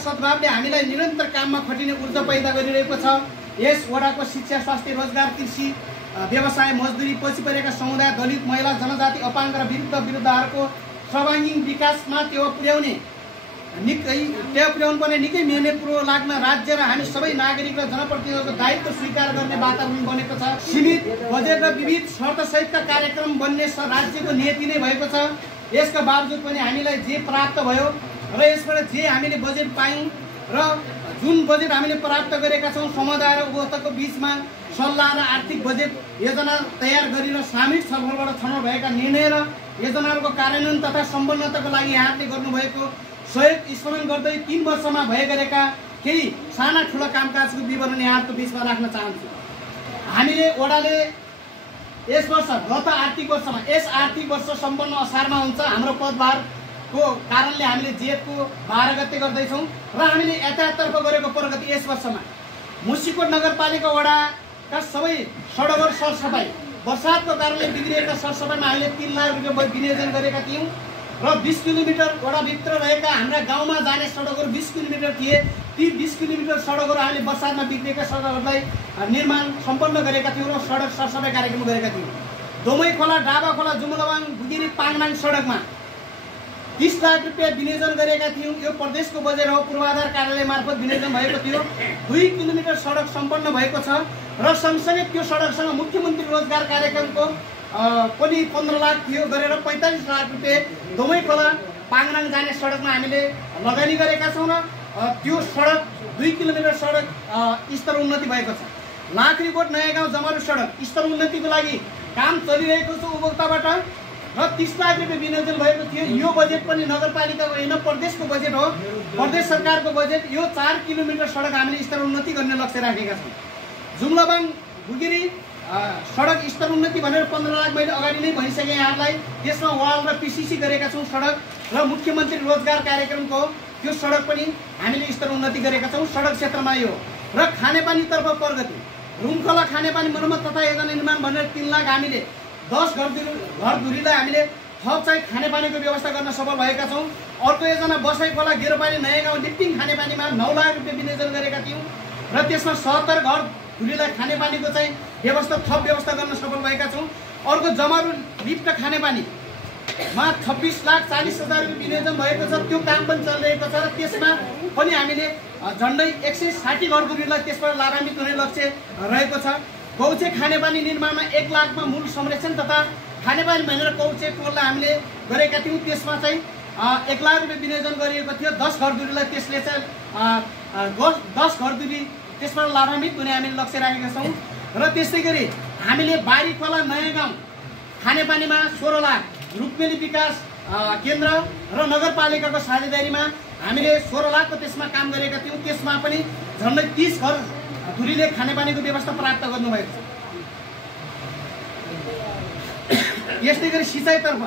सद्भावले हामीलाई निरन्तर काममा खटिने ऊर्जा पैदा गरिरहेको छ। यस वडाको शिक्षा, स्वास्थ्य, रोजगार, कृषि, व्यवसाय, मजदुरी, पछि परेका समुदाय, दलित, महिला, जनजाति, अपाङ्ग र विरुद्धहरूको सर्वाङ्गीण विकासमा टेवा पुर्याउनु पर्ने निकै मिहिनेतपूर्व लाग्न राज्य र हामी सबै नागरिक र जनप्रतिनिधिको दायित्व स्वीकार गर्ने वातावरण बनेको छ। सीमित बजेट र विविध शर्तसहितका कार्यक्रम बन्ने राज्यको नीति नै भएको छ। यसका बावजुद पनि हामीलाई जे प्राप्त भयो र यसबाट जे हामीले बजेट पायौँ र जुन बजेट हामीले प्राप्त गरेका छौँ, समुदाय र उपभोक्ताको बिचमा सल्लाह र आर्थिक बजेट योजना तयार गरेर सामूहिक छलफलबाट छनौट भएका निर्णय र योजनाहरूको कार्यान्वयन तथा सम्पन्नताको लागि यहाँले गर्नुभएको सहयोग स्मरण गर्दै 3 वर्षमा भए गरेका केही साना ठुला कामकाजको विवरण यहाँको बिचमा राख्न चाहन्छु। हामीले वडाले यस वर्ष गत आर्थिक वर्षमा यस आर्थिक वर्ष सम्पन्न असारमा हुन्छ। हाम्रो पदभारको कारणले हामीले जेठको 12 गते गर्दैछौँ र हामीले यातायाततर्फ गरेको प्रगति यस वर्षमा मुसिकोट नगरपालिका वडाका सबै सडकहरू सरसफाइ, वर्षातको कारणले बिग्रिएका सरसफाइमा हामीले 3 लाख रुपियाँ विनियोजन गरेका थियौँ र 20 किलोमिटर वडाभित्र रहेका हाम्रा गाउँमा जाने सडकहरू 20 किलोमिटर थिए। ती 20 किलोमिटर सडकहरू हामीले वर्षातमा बिग्रेका सडकहरूलाई निर्माण सम्पन्न गरेका थियौँ र सडक सरसफाइ कार्यक्रम गरेका थियौँ। दोमै खोला, डाबा खोला, जुमुलावाङ, बुगिरी, पाङनाङ सडकमा 30 लाख रुपियाँ विनियोजन गरेका थियौँ। यो प्रदेशको बजेट हो, पूर्वाधार कार्यालय मार्फत विनियोजन भएको थियो। 2 किलोमिटर सडक सम्पन्न भएको छ र सँगसँगै त्यो सडकसँग मुख्यमन्त्री रोजगार कार्यक्रमको पनि 15 लाख थियो गरेर 45 लाख रुपियाँ दोमै खोला पाङनाङ जाने सडकमा हामीले लगानी गरेका छौँ र त्यो सडक 2 किलोमिटर सडक स्तर उन्नति भएको छ। लाखरीकोट नयाँ गाउँ जमरू सडक स्तर उन्नतिको लागि काम चलिरहेको छ उपभोक्ताबाट र 30 लाख रुपियाँ विनियोजन भएको थियो। यो बजेट पनि नगरपालिकाको होइन, प्रदेशको बजेट हो, प्रदेश सरकारको बजेट। यो 4 किलोमिटर सडक हामीले स्तर उन्नति गर्ने लक्ष्य राखेका छौँ। जुम्लाबाङ बुगिरी सडक स्तर उन्नति भनेर 15 लाख मैले अगाडि नै भनिसकेँ यहाँलाई। त्यसमा वाल र पिसिसी गरेका छौँ सडक र मुख्यमन्त्री रोजगार कार्यक्रमको त्यो सडक पनि हामीले स्तर उन्नति गरेका छौँ। सडक क्षेत्रमा यो र खानेपानीतर्फ प्रगति, रुमखोला खानेपानी मर्मत तथा योजना निर्माण भनेर 3 लाख हामीले 10 घरधुरीलाई हामीले थप चाहिँ खानेपानीको व्यवस्था गर्न सफल भएका छौँ। अर्को योजना बसाइ खोला गेरोपानी नयाँ गाउँ लिफ्टिङ खानेपानीमा 9 लाख रुपियाँ विनियोजन गरेका थियौँ र त्यसमा 77 घरधुरीलाई खानेपानीको चाहिँ थप व्यवस्था गर्न सफल भएका छौँ। अर्को जमारू लिफ्ट खानेपानीमा 26 लाख 40 हजार रुपियाँ विनियोजन भएको छ। त्यो काम पनि चलिरहेको छ र त्यसमा पनि हामीले झन्डै 160 घरधुरीलाई त्यसबाट लाभान्वित हुने लक्ष्य रहेको छ। कौचे खानेपानी निर्माणमा 1 लाखमा मूल संरक्षण तथा खानेपानी भनेर कौचे पोललाई हामीले गरेका थियौँ। त्यसमा चाहिँ 1 लाख रुपियाँ विनियोजन गरिएको थियो। 10 घरधुरीलाई त्यसले चाहिँ 10 घरधुरी त्यसबाट लाभान्वित हुने हामीले लक्ष्य राखेका छौँ। र त्यस्तै गरी हामीले बारी खोला नयाँ गाउँ खानेपानीमा 16 लाख, रुक्मेली विकास केन्द्र र नगरपालिकाको साझेदारीमा हामीले 16 लाखको त्यसमा काम गरेका थियौँ। त्यसमा पनि झन्डै 30 घरधुरीले खानेपानीको व्यवस्था प्राप्त गर्नुभएको छ। यस्तै गरी सिँचाइतर्फ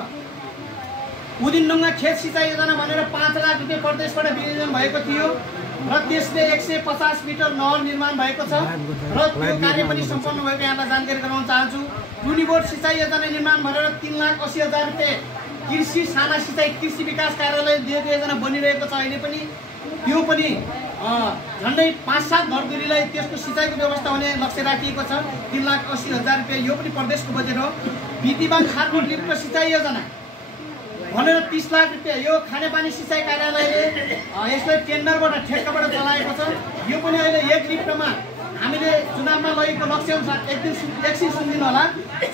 उदिनडुङ्गा खेत सिँचाइ योजना भनेर 5 लाख रुपियाँ प्रदेशबाट विनियोजन भएको थियो र त्यसले 150 मिटर नहर निर्माण भएको छ र त्यो कार्य पनि सम्पन्न भएको यहाँलाई जानकारी गराउन चाहन्छु। टुनीबोर्ड सिँचाइ योजना निर्माण भनेर 3,80,000 रुपियाँ कृषि साना सिँचाइ कृषि विकास कार्यालय दिएको योजना बनिरहेको छ। अहिले पनि त्यो पनि झन्डै 5-7 घरधुरीलाई त्यसको सिँचाइको व्यवस्था हुने लक्ष्य राखिएको छ। 3,80,000 रुपियाँ यो पनि प्रदेशको बजेट हो। बितिबाङ खारकोट लिफ्ट सिँचाइ योजना भनेर 30 लाख रुपियाँ यो खानेपानी सिँचाइ कार्यालयले यसलाई टेन्डरबाट ठेक्काबाट चलाएको छ। यो पनि अहिले 1 लिफ्टमा हामीले चुनावमा लगेको लक्ष्यअनुसार एकछिन सुनिदिनु होला।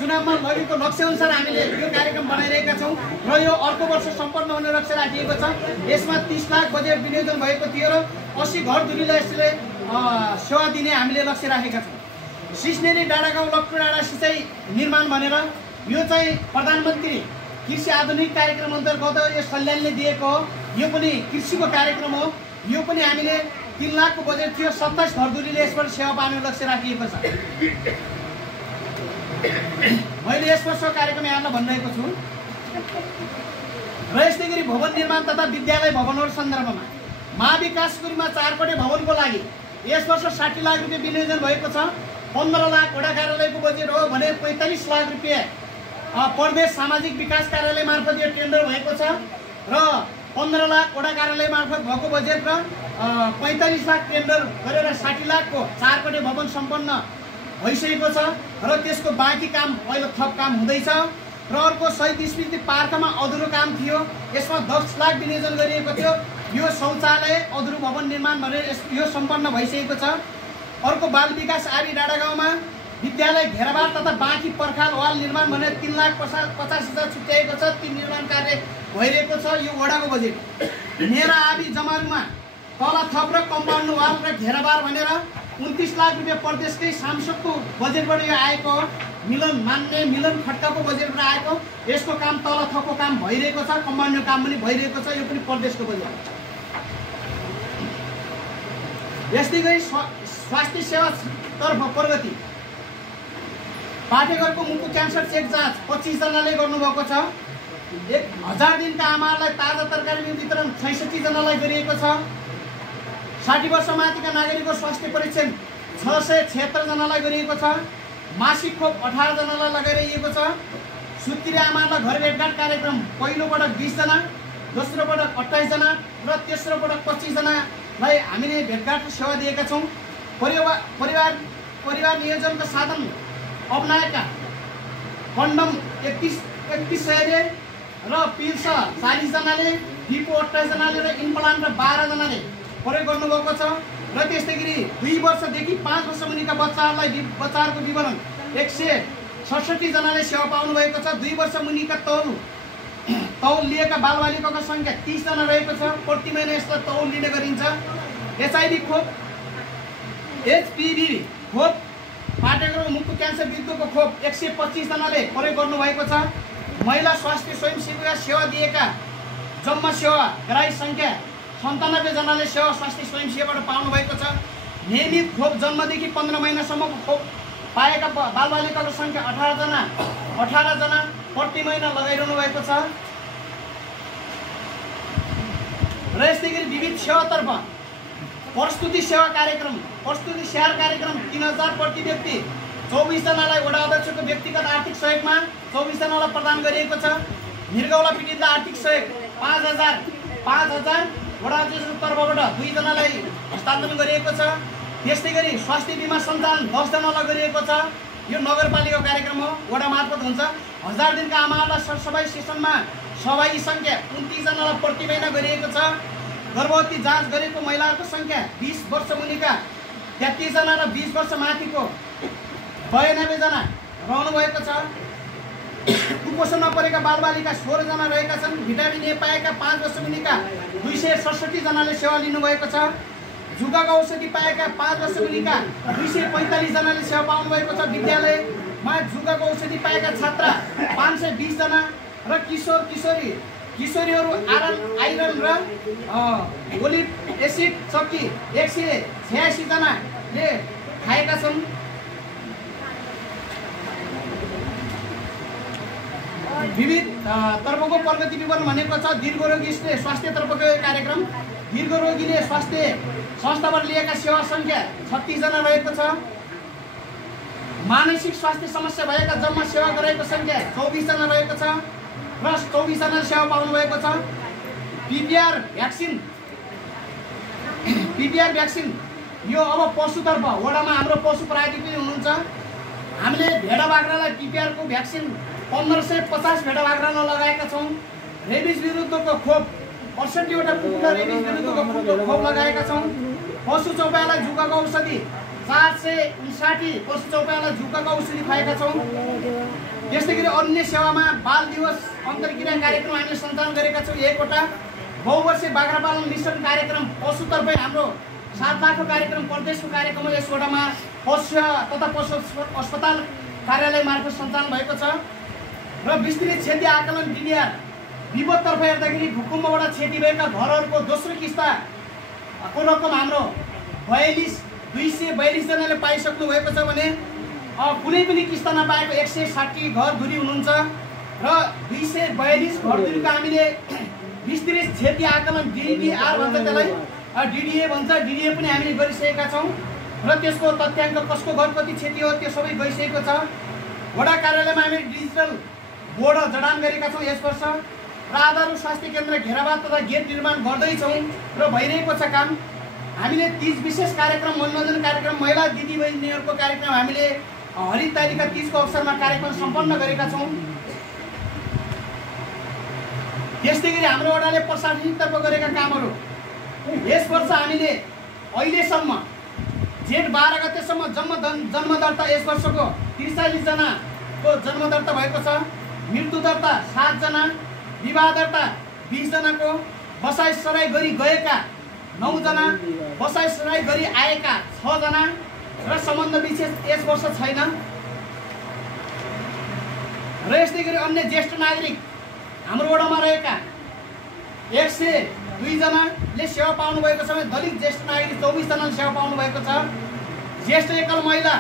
चुनावमा लगेको लक्ष्यअनुसार हामीले यो कार्यक्रम बनाइरहेका छौँ र यो अर्को वर्ष सम्पन्न हुने लक्ष्य राखिएको छ। यसमा 30 लाख बजेट विनियोजन भएको थियो र 80 घरधुरीलाई यसले सेवा दिने हामीले लक्ष्य राखेका छौँ। सिस्नेरी डाँडागाउँ लक्टु डाँडा सिँचाइ निर्माण भनेर यो चाहिँ प्रधानमन्त्री कृषि आधुनिक कार्यक्रम अन्तर्गत यो सल्यानले दिएको हो। यो पनि कृषिको कार्यक्रम हो। यो पनि हामीले 3 लाखको बजेट थियो। 27 घरधुरीले यसबाट सेवा पाउने लक्ष्य राखिएको छ। मैले यस वर्षको कार्यक्रम यहाँलाई भनिरहेको छु। र यस्तै गरी भवन निर्माण तथा विद्यालय भवनहरू सन्दर्भमा महाविकास गुरुमा 4 कोठे भवनको लागि यस वर्ष 60 लाख रुपियाँ विनियोजन भएको छ। 15 लाख वडा कार्यालयको बजेट हो भने 45 लाख रुपियाँ प्रदेश सामाजिक विकास कार्यालय मार्फत यो टेन्डर भएको छ र 15 लाख वडा कार्यालय मार्फत भएको बजेट र 45 लाख टेन्डर गरेर 60 लाखको 4 कोठे भवन सम्पन्न भइसकेको छ र त्यसको बाँकी काम पहिलो थप काम हुँदैछ र अर्को शहीद स्मृति पार्कमा अधुरो काम थियो, यसमा 10 लाख विनियोजन गरिएको थियो। यो शौचालय अधुरो भवन निर्माण भनेर यो सम्पन्न भइसकेको छ। अर्को बाल विकास आदि डाँडा गाउँमा विद्यालय घेराबार तथा बाँकी पर्खाल वाल निर्माण भनेर 3,50,000 छुट्याएको छ। ती निर्माण कार्य भइरहेको छ। यो वडाको बजेट। नेरा आदि जमालमा तल थप र कम्पाउन्ड वाल र घेराबार भनेर 29 लाख रुपियाँ प्रदेशकै सांसदको बजेटबाट यो आएको हो। मिलन खड्काको बजेटबाट आएको। यसको काम तल थपको काम भइरहेको छ, कम्पाउन्डको काम पनि भइरहेको छ। यो पनि प्रदेशको बजेट। यस्तै गरी स्वास्थ्य सेवातर्फ प्रगति। पाटेघरको मुखको क्यान्सर चेक जाँच 25 जनाले गर्नुभएको छ। 1000 दिनका आमाहरूलाई ताजा तरकारी वितरण 66 जनालाई गरिएको छ। 60 वर्ष माथिका नागरिकको स्वास्थ्य परीक्षण 676 जनालाई गरिएको छ। मासिक खोप 18 जनालाई लगाइएको छ। सुत्केरी आमाहरूलाई घर भेटघाट कार्यक्रम पहिलो पटक 20 जना, दोस्रो पटक 28 जना र तेस्रो पटक 25 जनालाई हामीले भेटघाट सेवा दिएका छौँ। परिवार नियोजनका साधन अपनाएका कन्डम 3100 र पिल्स 40 जनाले, डिपो 28 जनाले र इम्प्लान्ट 12 जनाले प्रयोग गर्नुभएको छ। र त्यस्तै गरी 2 वर्षदेखि 5 वर्ष मुनिका बच्चाहरूको विवरण 167 जनाले सेवा पाउनु भएको छ। 2 वर्ष मुनिका तौल लिएका बालबालिकाको सङ्ख्या 30 जना रहेको छ। प्रति महिना यसलाई तौल लिने गरिन्छ। HIV खोप, HPV खोप, पाटेघरको मुखको क्यान्सर विरुद्धको खोप 125 जनाले प्रयोग गर्नुभएको छ। महिला स्वास्थ्य स्वयंसेविका सेवा दिएका जम्मा सेवाग्राही सङ्ख्या 97 जनाले सेवा स्वास्थ्य स्वयंसेवाबाट पाउनु भएको छ। नियमित खोप जन्मदेखि 15 महिनासम्मको खोप पाएका बालबालिकाको सङ्ख्या 18 जना प्रति महिना लगाइरहनु भएको छ। र यस्तै गरी विविध सेवातर्फ प्रस्तुति सेवा कार्यक्रम 3000 प्रति व्यक्ति 24 जनालाई वडा अध्यक्षको व्यक्तिगत आर्थिक सहयोगमा 24 जनालाई प्रदान गरिएको छ। मृगौला पीडितलाई आर्थिक सहयोग 5,000 वडा अध्यक्षको तर्फबाट 2 जनालाई हस्तान्तरण गरिएको छ। त्यस्तै गरी स्वास्थ्य बिमा सञ्चालन 10 जनालाई गरिएको छ। यो नगरपालिकाको कार्यक्रम हो, वडा मार्फत हुन्छ। 1000 दिनका आमाहरूलाई सरसफाइ सेसनमा सहभागी सङ्ख्या 29 जनालाई प्रति महिना गरिएको छ। गर्भवती जाँच गरेको महिलाहरूको सङ्ख्या 20 वर्ष मुनिका 33 जना र 20 वर्ष माथिको 92 जना रहनु भएको छ। कुपोषणमा परेका बालबालिका 16 जना रहेका छन्। भिटामिन ए पाएका 5 वर्ष मुनिका 267 जनाले सेवा लिनुभएको छ। जुकाको औषधि पाएका 5 वर्ष मुनिका 245 जनाले सेवा पाउनु भएको छ। विद्यालयमा जुकाको औषधि पाएका छात्रा 520 जना र किशोरीहरू आइरन र ओलिक एसिड चक्की 186 जनाले खाएका छन्। विविध तर्फको प्रगति विवरण भनेको छ दीर्घरोगी स्वास्थ्यतर्फको कार्यक्रम। दीर्घरोगीले स्वास्थ्य संस्थाबाट लिएका सेवा सङ्ख्या 36 जना रहेको छ। मानसिक स्वास्थ्य समस्या भएका जम्मा सेवा गरेको सङ्ख्या 24 जना रहेको छ र 24 जना सेवा पाउनु भएको छ। पिपिआर भ्याक्सिन यो अब पशुतर्फ वडामा हाम्रो पशु प्राधिकरण पनि हुनुहुन्छ। हामीले भेडा बाख्रालाई पिपिआरको भ्याक्सिन 1550 भेडा बाख्रालाई लगाएका छौँ। रेबिज विरुद्धको खोप 68वटा कुकुरलाई रेबिज विरुद्धको खोप लगाएका छौँ। पशु चौपायालाई जुकाको औषधि 459 पशु चौपायालाई जुकाको औषधि खुवाएका छौँ। त्यस्तै गरी अन्य सेवामा बाल दिवस अन्तर्क्रिया कार्यक्रम हामीले सञ्चालन गरेका छौँ। 1वटा बहुवर्षीय बाख्रा पालन मिसन कार्यक्रम पशुतर्फै हाम्रो 7 लाखको कार्यक्रम प्रदेशको कार्यक्रम हो। यस वडामा पशु तथा पशु अस्पताल कार्यालय मार्फत सञ्चालन भएको छ। र विस्तृत क्षति आकलन डिडिआर विपदतर्फ हेर्दाखेरि भूकम्पबाट क्षति भएका घरहरूको दोस्रो किस्ताको रकम हाम्रो 242 जनाले पाइसक्नु भएको छ भने कुनै पनि किस्ता नपाएको 160 घर धुरी हुनुहुन्छ र 242 घर धुरीको हामीले विस्तृत क्षति आकलन डिडिआर भन्छ, त्यसलाई डिडिए भन्छ। डिडिए पनि हामीले गरिसकेका छौँ र त्यसको तथ्याङ्क कसको घर कति क्षति हो त्यो सबै गइसकेको छ। वडा कार्यालयमा हामीले डिजिटल बोर्ड जडान गरेका छौँ यस वर्ष र आधारभूत स्वास्थ्य केन्द्र घेराबार तथा गेट निर्माण गर्दैछौँ र भइरहेको छ काम। हामीले 30 विशेष कार्यक्रम, मनोरञ्जन कार्यक्रम, महिला दिदीबहिनीहरूको कार्यक्रम हामीले हरित तालिका 30 को अवसरमा कार्यक्रम सम्पन्न गरेका छौँ। त्यस्तै गरी हाम्रो वडाले प्रशासनिकतर्फ गरेका कामहरू यस वर्ष हामीले अहिलेसम्म जेठ 12 गतेसम्म जन्म दर्ता यस वर्षको 43 जनाको जन्म दर्ता भएको छ। मृत्यु दर्ता 7 जना, विवाह दर्ता 20 जनाको, बसाइसराई गरी गएका 9 जना, बसाइसराई गरी आएका 6 जना र सम्बन्ध विशेष यस वर्ष छैन। र यस्तै गरी अन्य ज्येष्ठ नागरिक हाम्रो वडामा रहेका 102 जनाले सेवा पाउनु भएको छ भने दलित ज्येष्ठ नागरिक 24 जनाले सेवा पाउनु भएको छ। ज्येष्ठ एकल महिला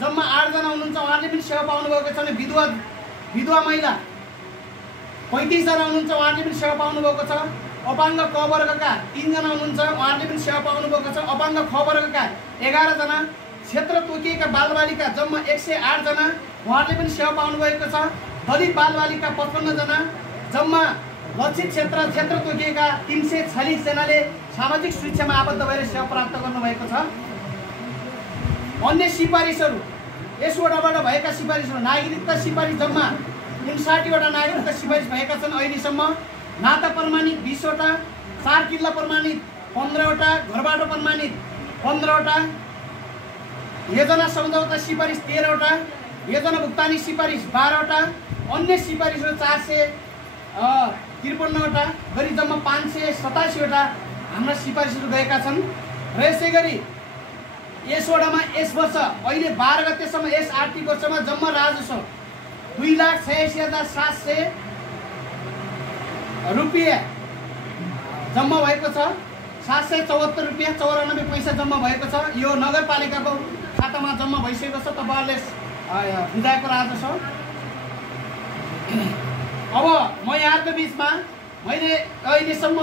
जम्मा 8 जना हुनुहुन्छ, उहाँले पनि सेवा पाउनु भएको छ भने विधवा महिला 35 जना हुनुहुन्छ, उहाँले पनि सेवा पाउनु भएको छ। अपाङ्ग क वर्गका 3 जना हुनुहुन्छ, उहाँले पनि सेवा पाउनु भएको छ। अपाङ्ग ख वर्गका 11 जना, क्षेत्र तोकिएका बालबालिका जम्मा 108 जना, उहाँले पनि सेवा पाउनु भएको छ। दलित बालबालिका 55 जना, जम्मा लक्षित क्षेत्र तोकिएका 346 जनाले सामाजिक सुरक्षामा आबद्ध भएर सेवा प्राप्त गर्नुभएको छ। अन्य सिफारिसहरू यस वडाबाट भएका सिफारिसहरू नागरिकता सिफारिस जम्मा 59 वटा नागरिकता सिफारिस भएका छन् अहिलेसम्म। नाता प्रमाणित 20 वटा, 4 किल्ला प्रमाणित 15 वटा, घरबाट प्रमाणित 15 वटा, योजना सम्झौता सिफारिस 13 वटा, योजना भुक्तानी सिफारिस 12 वटा, अन्य सिफारिसहरू 453 वटा गरी जम्मा 587 वटा हाम्रा सिफारिसहरू गएका छन्। र यसै गरी यस वडामा यस वर्ष अहिले 12 गतेसम्म यस आर्थिक वर्षमा जम्मा राजस्व 2,86,700 रुपियाँ जम्मा भएको छ। 774 रुपियाँ 94 पैसा जम्मा भएको छ। यो नगरपालिकाको खातामा जम्मा भइसकेको छ। तपाईँहरूले बुझाएको राजस्व। अब म यहाँको बिचमा मैले अहिलेसम्म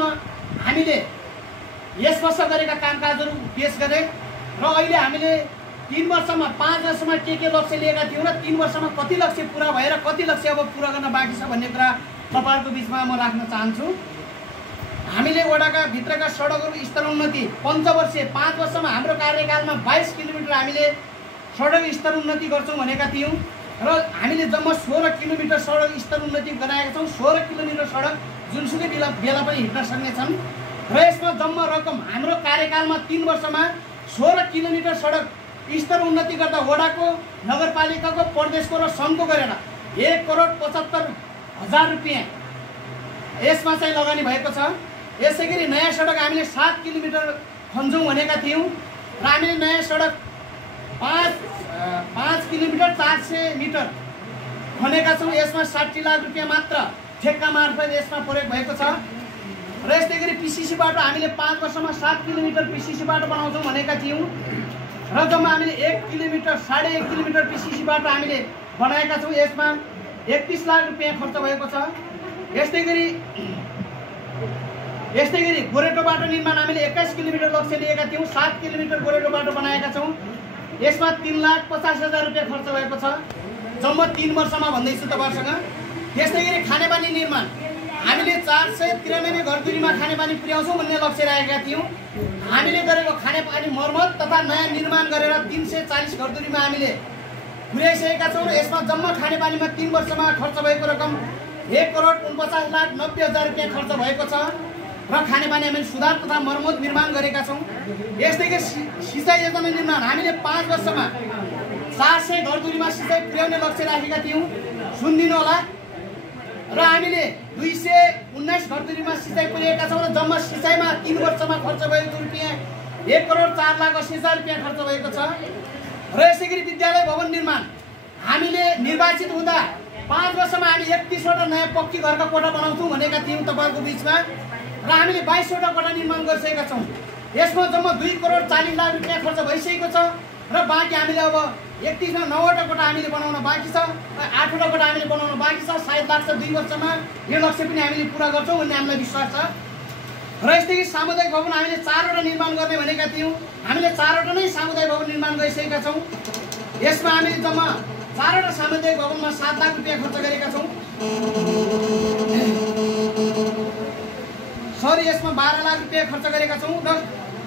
हामीले यस वर्ष गरेका कामकाजहरू पेश गरेँ र अहिले हामीले 3 वर्षमा 5 वर्षमा के लक्ष्य लिएका थियौँ र 3 वर्षमा कति लक्ष्य पुरा भएर कति लक्ष्य अब पुरा गर्न बाँकी छ भन्ने कुरा तपाईँहरूको बिचमा म राख्न चाहन्छु। हामीले वडाका भित्रका सडकहरू स्तरोन्नति पञ्चवर्षीय 5 वर्षमा हाम्रो कार्यकालमा 22 किलोमिटर हामीले सडक स्तरोन्नति गर्छौँ भनेका थियौँ र हामीले जम्मा 16 किलोमिटर सडक स्तरोन्नति गराएका छौँ। 16 किलोमिटर सडक जुनसुकै बेला पनि हिँड्न सक्ने छन् र यसमा जम्मा रकम हाम्रो कार्यकालमा 3 वर्षमा 16 किलोमिटर सडक स्तर उन्नति गर्दा वडाको, नगरपालिकाको, प्रदेशको र सङ्घको गरेर 1,75,00,000 रुपियाँ यसमा चाहिँ लगानी भएको छ। यसै गरी नयाँ सडक हामीले 7 किलोमिटर खन्छौँ भनेका थियौँ र हामीले नयाँ सडक 5 किलोमिटर 400 मिटर खनेका छौँ। यसमा 60 लाख रुपियाँ मात्र ठेक्का मार्फत यसमा प्रयोग भएको छ। र यस्तै गरी पिसिसी बाटो हामीले 5 वर्षमा 7 किलोमिटर पिसिसी बाटो बनाउँछौँ भनेका थियौँ र जम्मा हामीले 1 किलोमिटर 1.5 किलोमिटर पिसिसी बाटो हामीले बनाएका छौँ। यसमा 31 लाख रुपियाँ खर्च भएको छ। यस्तै गरी गोरेटो बाटो निर्माण हामीले 21 किलोमिटर लक्ष्य लिएका थियौँ। 7 किलोमिटर गोरेटो बाटो बनाएका छौँ। यसमा 3,50,000 रुपियाँ खर्च भएको छ जम्मा 3 वर्षमा भन्दैछु तपाईँहरूसँग। त्यस्तै गरी खानेपानी निर्माण हामीले 493 घरधुरीमा खानेपानी पुर्याउँछौँ भन्ने लक्ष्य राखेका थियौँ। हामीले गरेको खानेपानी मर्मत तथा नयाँ निर्माण गरेर 340 घरधुरीमा हामीले पुर्याइसकेका छौँ र यसमा जम्मा खानेपानीमा 3 वर्षमा खर्च भएको रकम 1,49,90,000 रुपियाँ खर्च भएको छ र खानेपानी हामीले सुधार तथा मर्मत निर्माण गरेका छौँ। यस्तै गरी सिँचाइ योजना निर्माण हामीले 5 वर्षमा 400 घरधुरीमा सिँचाइ पुर्याउने लक्ष्य राखेका थियौँ। सुनिदिनु होला। र हामीले 219 घरधुरीमा सिँचाइ पुर्याएका छौँ र जम्मा सिँचाइमा 3 वर्षमा खर्च भएको रुपियाँ 1,04,80,000 रुपियाँ खर्च भएको छ। र यसै गरी विद्यालय भवन निर्माण हामीले निर्वाचित हुँदा 5 वर्षमा हामी 31 वटा नयाँ पक्की घरका कोठा बनाउँछौँ भनेका थियौँ तपाईँहरूको बिचमा र हामीले 22 वटा कोठा निर्माण गरिसकेका छौँ। यसमा जम्मा 2,40,00,000 रुपियाँ खर्च भइसकेको छ र बाँकी हामीले अब 31 मा 9 वटा कोठा हामीले बनाउन बाँकी छ, 8 वटा कोठा हामीले बनाउन बाँकी छ। सायद लाग्छ 2 वर्षमा यो लक्ष्य पनि हामीले पुरा गर्छौँ भन्ने हामीलाई विश्वास छ। र यस्तै गरी सामुदायिक भवन हामीले 4 वटा निर्माण गर्ने भनेका थियौँ। हामीले 4 वटा नै सामुदायिक भवन निर्माण गरिसकेका छौँ। यसमा हामीले जम्मा 4 वटा सामुदायिक भवनमा 7 लाख रुपियाँ खर्च गरेका छौँ। यसमा 12 लाख रुपियाँ खर्च गरेका छौँ र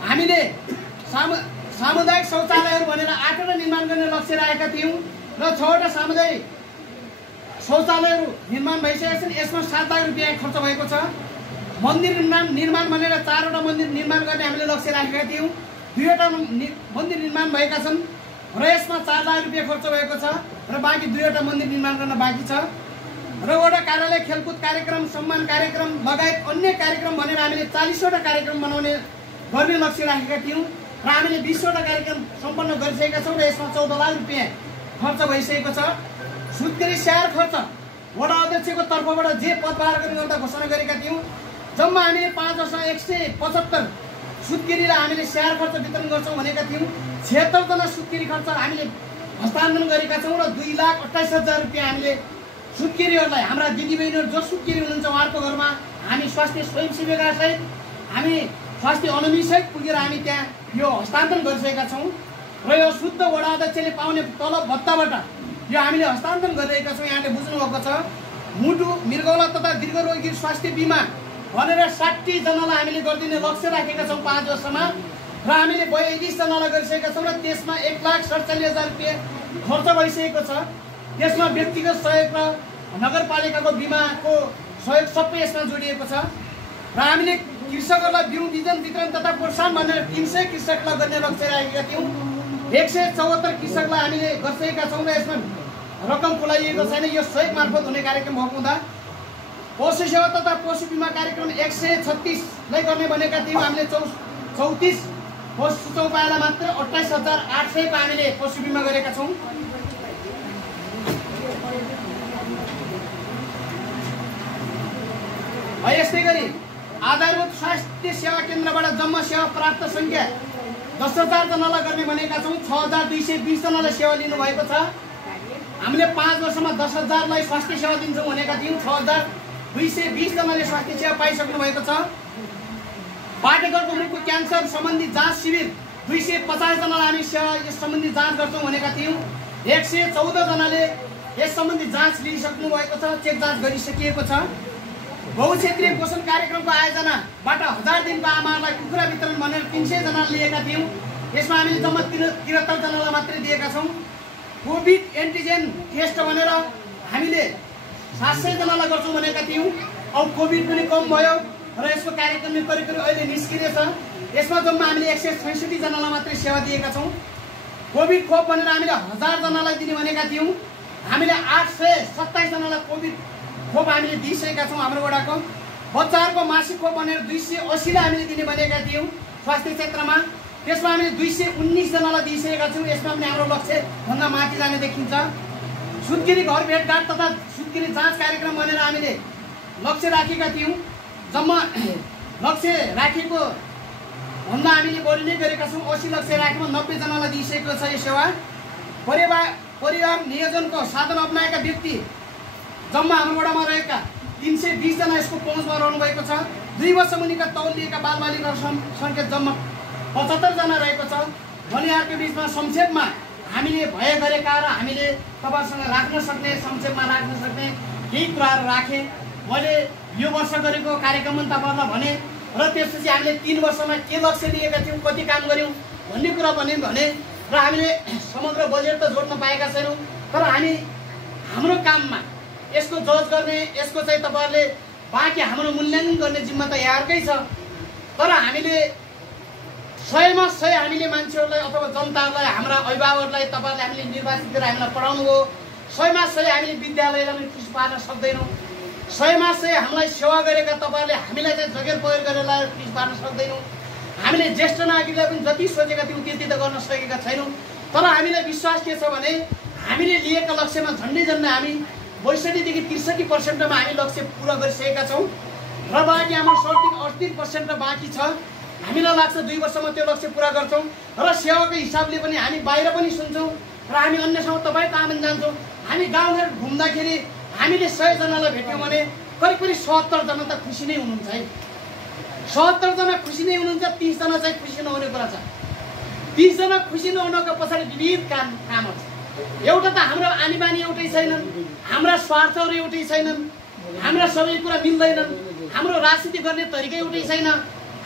हामीले सामुदायिक शौचालयहरू भनेर 8वटा निर्माण गर्ने लक्ष्य राखेका थियौँ र 6वटा सामुदायिक शौचालयहरू निर्माण भइसकेका छन्। यसमा 7 लाख रुपियाँ खर्च भएको छ। मन्दिर निर्माण भनेर 4वटा मन्दिर निर्माण गर्ने हामीले लक्ष्य राखेका थियौँ। 2वटा मन्दिर निर्माण भएका छन् र यसमा 4 लाख रुपियाँ खर्च भएको छ र बाँकी 2वटा मन्दिर निर्माण गर्न बाँकी छ। र वडा कार्यालय खेलकुद कार्यक्रम, सम्मान कार्यक्रम लगायत अन्य कार्यक्रम भनेर हामीले 40वटा कार्यक्रम गर्ने लक्ष्य राखेका थियौँ र हामीले 20वटा कार्यक्रम सम्पन्न गरिसकेका छौँ र यसमा 14 लाख रुपियाँ खर्च भइसकेको छ। सुत्केरी स्याहार खर्च वडा अध्यक्षको तर्फबाट जे पदभार गर्दा घोषणा गरेका थियौँ, जम्मा हामीले 5 वर्षमा 175 सुत्केरीलाई हामीले स्याहार खर्च वितरण गर्छौँ भनेका थियौँ। 76 जना सुत्केरी खर्च हामीले हस्तान्तरण गरेका छौँ र 2,28,000 रुपियाँ हामीले सुत्केरीहरूलाई, हाम्रा दिदीबहिनीहरू जो सुत्केरी हुनुहुन्छ उहाँहरूको घरमा हामी स्वास्थ्य स्वयंसेविकासहित, हामी स्वास्थ्य अनुमिसहित पुगेर हामी त्यहाँ यो हस्तान्तरण गरिसकेका छौँ र यो शुद्ध वडा अध्यक्षले पाउने तलब भत्ताबाट यो हामीले हस्तान्तरण गरिरहेका छौँ। यहाँले बुझ्नुभएको छ। मुटु, मृगौला तथा दीर्घरोगी स्वास्थ्य बिमा भनेर 60 जनालाई हामीले गरिदिने लक्ष्य राखेका छौँ 5 वर्षमा र हामीले 42 जनालाई गरिसकेका छौँ र त्यसमा 1,47,000 रुपियाँ खर्च भइसकेको छ। त्यसमा व्यक्तिगत सहयोग र नगरपालिकाको बिमाको सहयोग सबै यसमा जोडिएको छ र हामीले कृषकहरूलाई बिउ बिजन वितरण तथा प्रोत्साहन भनेर 300 कृषकलाई गर्ने लक्ष्य राखेका थियौँ। 174 कृषकलाई हामीले गरिसकेका छौँ र यसमा रकम खुलाइएको छैन। यो सहयोग मार्फत हुने कार्यक्रम भएको हुँदा पशु सेवा तथा पशु बिमा कार्यक्रम 136लाई गर्ने भनेका थियौँ। हामीले 34 पशु चौपायालाई मात्र 28,800 को हामीले पशु बिमा गरेका छौँ। यस्तै गरी आधारभूत स्वास्थ्य सेवा केन्द्रबाट जम्मा सेवा प्राप्त संख्या 10,000 जनालाई गर्ने भनेका छौँ। 6,220 जनालाई सेवा लिनुभएको छ। हामीले 5 वर्षमा 10,000लाई स्वास्थ्य सेवा दिन्छौँ भनेका थियौँ। 6,220 जनाले स्वास्थ्य सेवा पाइसक्नु भएको छ। पाटेकरको मुखको क्यान्सर सम्बन्धी जाँच शिविर 250 जनालाई हामी सेवा यस सम्बन्धी जाँच गर्छौँ भनेका थियौँ। 114 जनाले यस सम्बन्धी जाँच लिइसक्नु भएको छ, चेक जाँच गरिसकिएको छ। बहुक्षेत्रीय पोषण कार्यक्रमको आयोजनाबाट 1000 दिनको आमाहरूलाई कुखुरा वितरण भनेर 300 जना लिएका थियौँ। यसमा हामीले जम्मा 73 जनालाई मात्रै दिएका छौँ। कोभिड एन्टिजेन टेस्ट भनेर हामीले 700 जनालाई गर्छौँ भनेका थियौँ। अब कोभिड पनि कम भयो र यसको कार्यक्रम करिब अहिले निस्किने छ। यसमा जम्मा हामीले 166 जनालाई मात्रै सेवा दिएका छौँ। कोभिड खोप भनेर हामीले 1000 जनालाई दिने भनेका थियौँ। हामीले 827 जनालाई कोभिड खोप हामीले दिइसकेका छौँ हाम्रो वडाको। बच्चाहरूको मासिक खोप भनेर 280लाई हामीले दिने भनेका थियौँ स्वास्थ्य क्षेत्रमा। त्यसमा हामीले 219 जनालाई दिइसकेका छौँ। यसमा पनि हाम्रो लक्ष्य भन्दा माथि जाने देखिन्छ। सुत्केरी घर भेटघाट तथा सुत्केरी जाँच कार्यक्रम भनेर हामीले लक्ष्य राखेका थियौँ। जम्मा लक्ष्य राखेको भन्दा हामीले बढी नै गरेका छौँ। 80 लक्ष्य राखेको 90 जनालाई दिइसकेको छ यो सेवा। परिवार नियोजनको साधन अपनाएका व्यक्ति जम्मा हाम्रो वडामा रहेका 320 जना यसको पहुँचमा रहनु भएको छ। 2 वर्ष मुनिका तौलिएका बालबालिकाको सङ्ख्या जम्मा 75 जना रहेको छ। भनिहरूको बिचमा संक्षेपमा हामीले भए गरेका र हामीले तपाईँसँग राख्न सक्ने, संक्षेपमा राख्न सक्ने केही कुराहरू राखेँ। मैले यो वर्ष गरेको कार्यक्रम पनि तपाईँहरूलाई भने र त्यसपछि हामीले 3 वर्षमा के लक्ष्य लिएका थियौँ, कति काम गऱ्यौँ भन्ने कुरा पनि भने र हामीले समग्र बजेट त जोड्न पाएका छैनौँ। तर हामी हाम्रो काममा यसको जज गर्ने, यसको चाहिँ तपाईँहरूले बाँकी हाम्रो मूल्याङ्कन गर्ने जिम्मा त यहाँकै छ। तर हामीले 100मा 100 हामीले मान्छेहरूलाई अथवा जनताहरूलाई, हाम्रा अभिभावकहरूलाई तपाईँहरूले हामीले निर्वाचित गरेर हामीलाई पढाउनु हो। 100मा 100 हामीले विद्यालयलाई पनि खुसी पार्न सक्दैनौँ। 100मा 100 हामीलाई सेवा गरेका तपाईँहरूले हामीलाई चाहिँ जगेर पहेर गरेर लगाएर खुसी पार्न सक्दैनौँ। हामीले ज्येष्ठ नागरिकलाई पनि जति सोचेका थियौँ त्यति त गर्न सकेका छैनौँ। तर हामीलाई विश्वास के छ भने हामीले लिएका लक्ष्यमा झन्डै हामी 62 देखि 63% हामी लक्ष्य पुरा गरिसकेका छौँ र बाँकी हाम्रो 38% बाँकी छ। हामीलाई लाग्छ 2 वर्षमा त्यो लक्ष्य पुरा गर्छौँ र सेवाको हिसाबले पनि हामी बाहिर पनि सुन्छौँ र हामी अन्य ठाउँ तपाईँको आमा जान्छौँ। हामी गाउँघर घुम्दाखेरि हामीले 100 जनालाई भेट्यौँ भने करिब 70 जना त खुसी नै हुनुहुन्छ है। 70 जना खुसी नै हुनुहुन्छ, 30 जना चाहिँ खुसी नहुने कुरा छ। 30 जना खुसी नहुनको पछाडि विविध कामहरू छ। एउटा त हाम्रो आनी बानी एउटै छैनन्, हाम्रा स्वार्थहरू एउटै छैनन्, हाम्रा सबै कुरा मिल्दैनन्, हाम्रो राजनीति गर्ने तरिका एउटै छैन,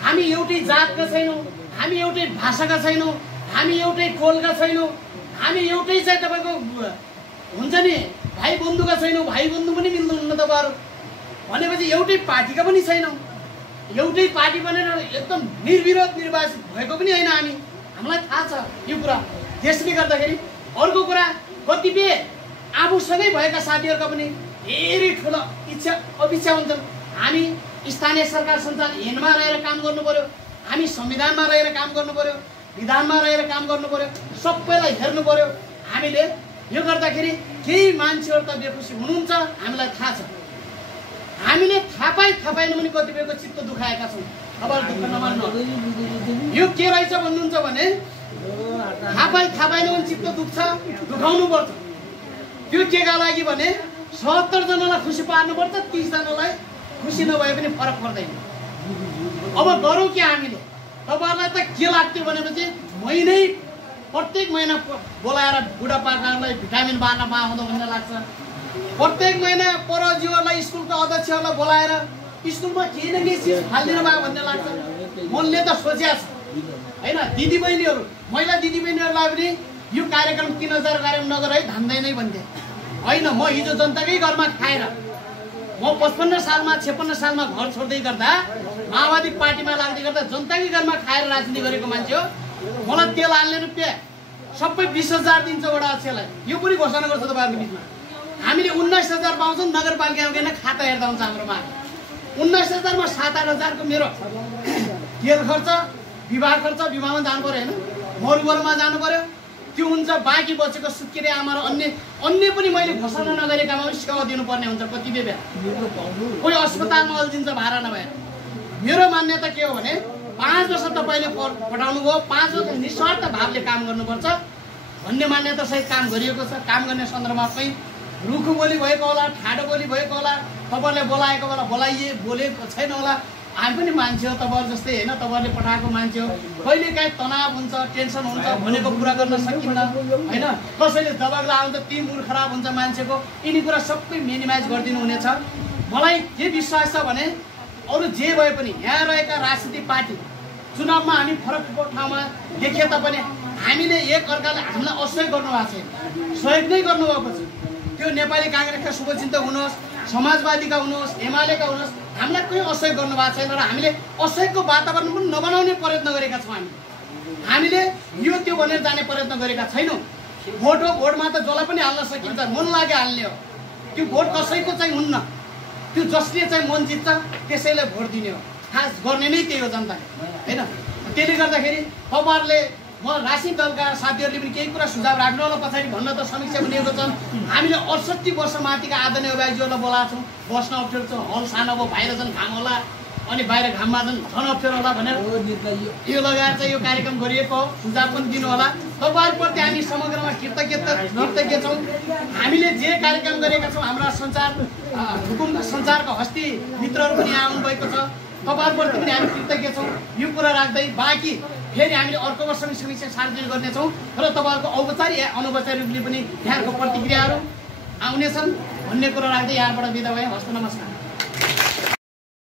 हामी एउटै जातका छैनौँ, हामी एउटै भाषाका छैनौँ, हामी एउटै कोलका छैनौँ, हामी एउटै चाहिँ तपाईँको हुन्छ नि भाइ बन्धुका छैनौँ, भाइ बन्धु पनि मिल्नुहुन्न तपाईँहरू भनेपछि एउटै पार्टीका पनि छैनौँ, एउटै पार्टी बनेर एकदम निर्विरोध निर्वाचित भएको पनि होइन हामी, हामीलाई थाहा छ यो कुरा। त्यसले गर्दाखेरि अर्को कुरा कतिपय आफूसँगै भएका साथीहरूका पनि धेरै ठुलो इच्छा अपेक्षा हुन्छन्। हामी स्थानीय सरकार सञ्चालन ऐनमा रहेर काम गर्नु पर्यो, हामी संविधानमा रहेर काम गर्नु पर्यो, विधानमा रहेर काम गर्नु पर्यो, सबैलाई हेर्नु पर्यो। हामीले यो गर्दाखेरि केही मान्छेहरू त बेखुसी हुनुहुन्छ, हामीलाई थाहा छ। हामीले थाहा पाएन भने कतिपयको चित्त दुखाएका छौँ। तपाईँहरू दुःख नमान्नु। यो के रहेछ भन्नुहुन्छ भने थाहा पाएन भने चित्त दुख्छ, दुखाउनु पर्छ। त्यो केका लागि भने ७० जनालाई खुसी पार्नुपर्छ, 30 जनालाई खुसी नभए पनि फरक पर्दैन। अब गरौँ के हामीले? तपाईँहरूलाई त के लाग्थ्यो भनेपछि प्रत्येक महिना बोलाएर बुढापाकाहरूलाई भिटामिन बाँड्न पाउँदो भन्ने लाग्छ। प्रत्येक महिना परजीवहरूलाई स्कुलका अध्यक्षहरूलाई बोलाएर स्कुलमा केही न केही चिज फालिदिनु भयो भन्ने लाग्छ। मनले त सोचेको छ होइन। दिदीबहिनीहरू, महिला दिदीबहिनीहरूलाई पनि यो कार्यक्रम 3000 कार्यक्रम नगर है धान्दै नै भन्थे होइन। म हिजो जनताकै घरमा खाएर म 55 सालमा 56 सालमा घर छोड्दै गर्दा माओवादी पार्टीमा लाग्दै गर्दा जनताकै घरमा खाएर राजनीति गरेको मान्छे हो। मलाई तेल हाल्ने रुपियाँ सबै 20,000 दिन्छ वडा अध्यक्षलाई। यो पनि घोषणा गर्छ तपाईँहरूको बिचमा। हामीले 19,000 पाउँछौँ, नगरपालिकामा गएर खाता हेर्दा हुन्छ हाम्रोमा। 19,000 मा 7-8,000 को मेरो तेल खर्च, विवाह खर्च, विवाहमा जानु पर्यो होइन, मरुबलमा जानु पर्यो, त्यो हुन्छ। बाँकी बचेको सुत्केरी आमा र अन्य पनि मैले घोषणा नगरेकामा पनि सेवा दिनुपर्ने हुन्छ। कतिपय बेला कोही अस्पतालमा अल्झिन्छ भाडा नभएर। मेरो मान्यता के हो भने 5 वर्ष तपाईँले पठाउनु भयो, 5 वर्ष निस्वार्थ भावले काम गर्नुपर्छ भन्ने मान्यतासहित काम गरिएको छ। काम गर्ने सन्दर्भमा कहीँ रुखो बोली भएको होला, ठाडो बोली भएको होला, तपाईँहरूले बोलाएको बेला बोलेको छैन होला। हामी पनि मान्छे हो तपाईँहरू जस्तै होइन, तपाईँहरूले पठाएको मान्छे हो। कहिलेकाहीँ तनाव हुन्छ, टेन्सन हुन्छ, भनेको पुरा गर्न सकिन्न होइन। कसैले दबाग आउँछ, ती मुड खराब हुन्छ मान्छेको। यिनी कुरा सबै मिनिमाइज गरिदिनु हुनेछ। मलाई के विश्वास छ भने अरू जे भए पनि यहाँ रहेका राजनीतिक पार्टी चुनावमा हामी फरक ठाउँमा देखे तापनि हामीले एक अर्काले हामीलाई असहयोग गर्नुभएको छैन, सहयोग नै गर्नुभएको छ। त्यो नेपाली काङ्ग्रेसका शुभचिन्तक हुनुहोस्, समाजवादीका हुनुहोस्, एमालेका हुनुहोस्, हामीलाई कोही असहयोग गर्नुभएको छैन र हामीले असहयोगको वातावरण पनि नबनाउने प्रयत्न गरेका छौँ। हामीले यो त्यो भनेर जाने प्रयत्न गरेका छैनौँ। भोट हो, भोटमा त जसलाई पनि हाल्न सकिन्छ, मन लागे हाल्ने हो। त्यो भोट कसैको चाहिँ हुन्न, त्यो जसले चाहिँ मन जित्छ त्यसैलाई भोट दिने हो। खास गर्ने नै त्यही हो जनताले होइन। त्यसले गर्दाखेरि तपाईँहरूले म राजनीतिक दलका साथीहरूले पनि केही कुरा सुझाव राख्नु होला। पछाडि भन्न त समीक्षा बनिएको छ। हामीले 68 वर्ष माथिका आदरणीय अभिभावकजीहरूलाई बोलाएको छौँ। बस्न अप्ठ्यारो छ, हल सानो भयो, बाहिर झन् घाम होला, अनि बाहिर घाममा झन् झन् अप्ठ्यारो होला भनेर यो लगाएर चाहिँ यो कार्यक्रम गरिएको हो। सुझाव पनि दिनु होला। तपाईँहरूप्रति हामी समग्रमा कृतज्ञ छौँ। हामीले जे कार्यक्रम गरेका छौँ, हाम्रा हुकुमका सञ्चारका हस्ती मित्रहरू पनि यहाँ आउनुभएको छ। तपाईँहरूप्रति पनि हामी कृतज्ञ छौँ। यो कुरा राख्दै बाँकी फेरि हामीले अर्को वर्ष समीक्षा सार्वजनिक गर्नेछौँ र तपाईँहरूको औपचारिक अनौपचारिक रूपले पनि यहाँको प्रतिक्रियाहरू आउनेछन् भन्ने कुरा राख्दै यहाँबाट बिदा भएँ। हस्त नमस्कार।